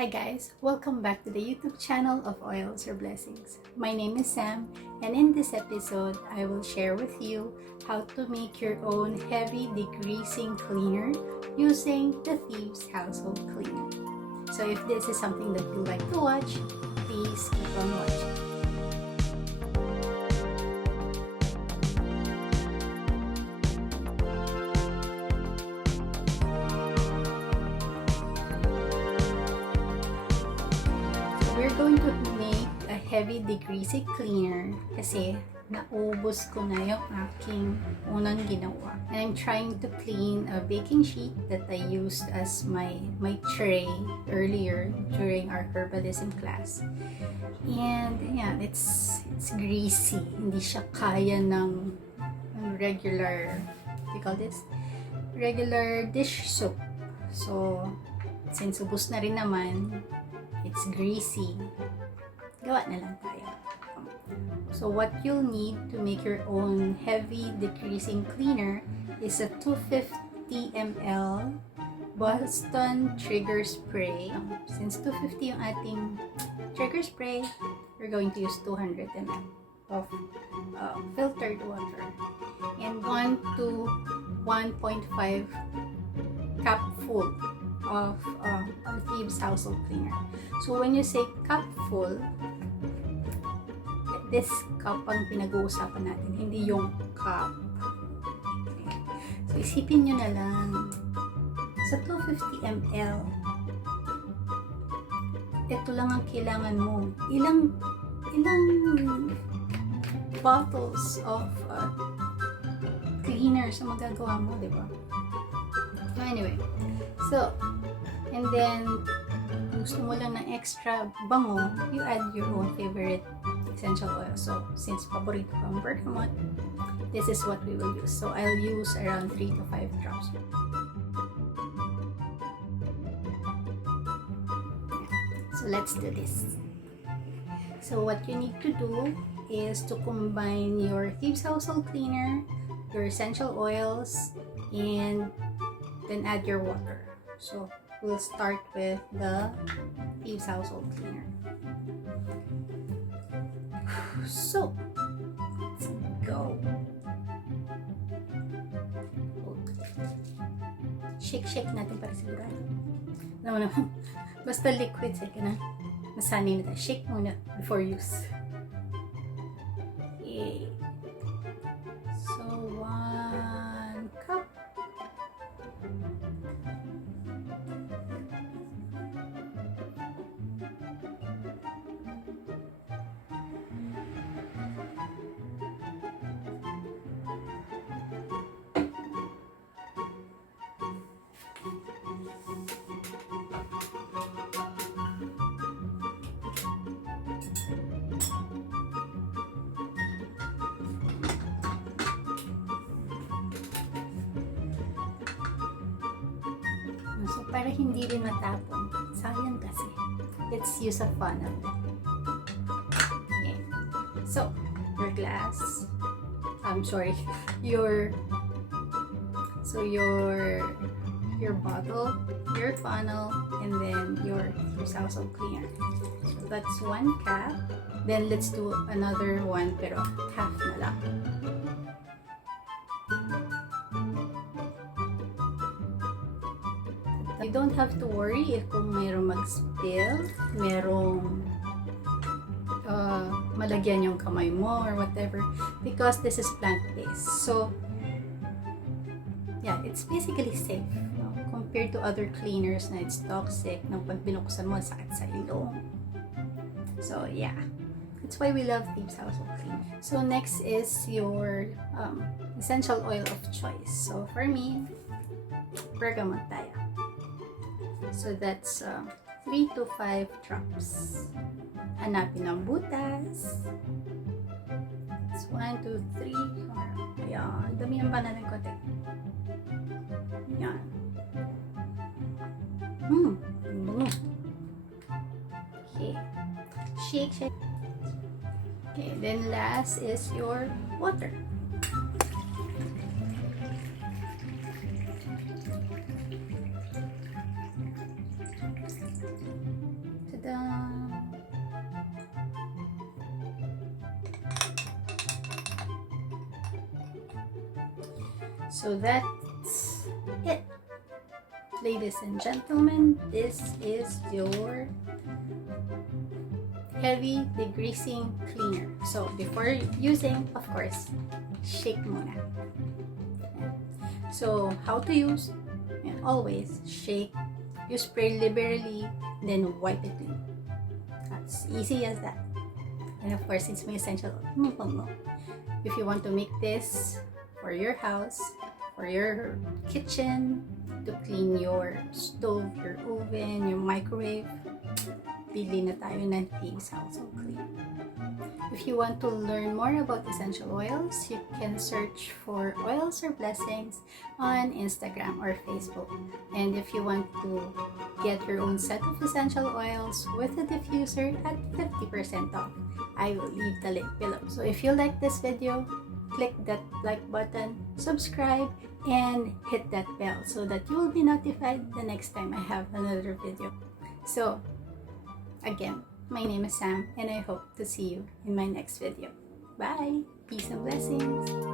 Hi guys, welcome back to the YouTube channel of Oils or Blessings. My name is Sam, and in this episode, I will share with you how to make your own heavy degreasing cleaner using the Thieves Household Cleaner. So if this is something that you like to watch, please keep on watching. We're going to make a heavy degreasing cleaner kasi naubos ko na yung aking unang ginawa. And I'm trying to clean a baking sheet that I used as my tray earlier during our herbalism class. And yeah, it's greasy. Hindi siya kaya ng regular, what do you call this? Regular dish soap. So, since ubos na rin naman, it's greasy, gawa na lang tayo. So what you'll need to make your own heavy degreasing cleaner is a 250 ml Boston trigger spray. Since 250 yung ating trigger spray, we're going to use 200 ml of filtered water and 1 to 1.5 cup full of our Thieves Household Cleaner. So when you say cup full, this cup ang pinag-uusapan natin, hindi yung cup. Okay. So isipin nyo na lang, sa 250 ml, ito lang ang kailangan mo. Ilang bottles of cleaners ang magagawa mo, di ba? Anyway, so, and then, gusto mo lang ng extra bango, you add your own favorite essential oil. So, since paborito ko ang bergamot, this is what we will use. So, I'll use around 3 to 5 drops. So, let's do this. So, what you need to do is to combine your Thieves Household Cleaner, your essential oils, and then add your water. So, we'll start with the Thieves Household Cleaner. So, let's go. Shake natin para sigurado. Alam mo naman, basta liquid, ka na. Masanay na tayo. Shake muna before use. Okay. So, 1 cup. So, para hindi rin matapon. Sayang kasi. Let's use a funnel. Okay. So, your glass. I'm sorry. Your bottle, your funnel, and then your Thieves Household Cleaner. So, that's 1 cup. Then, let's do another one, pero half na lang. You don't have to worry if kung mayroong mag-spill, mayroong malagyan yung kamay mo or whatever, because this is plant-based. So, yeah, it's basically safe, no? Compared to other cleaners na it's toxic, na pag binuksan mo, sakit sa ilong. So, yeah. That's why we love Thieves Household Cleaner. So, next is your essential oil of choice. So, for me, bergamot tayo. So, that's 3 to 5 drops. Hanapin ang butas. That's 1, 2, 3. Ayan. Dami ng banana ko. Ayan. Okay. Shake. Okay, then last is your water. So that's it. Ladies and gentlemen, this is your Heavy Degreasing Cleaner. So before using, of course, shake muna. So how to use? And always shake. You spray liberally, then wipe it clean. That's easy as that. And of course, it's my essential oil. If you want to make this for your house, for your kitchen, to clean your stove, your oven, your microwave, bili na tayo ng Thieves Household Cleaner. If you want to learn more about essential oils, you can search for Oils or Blessings on Instagram or Facebook. And if you want to get your own set of essential oils with a diffuser at 50% off, I will leave the link below. So if you like this video, click that like button, subscribe, and hit that bell so that you will be notified the next time I have another video. So again, my name is Sam, and I hope to see you in my next video. Bye! Peace and blessings!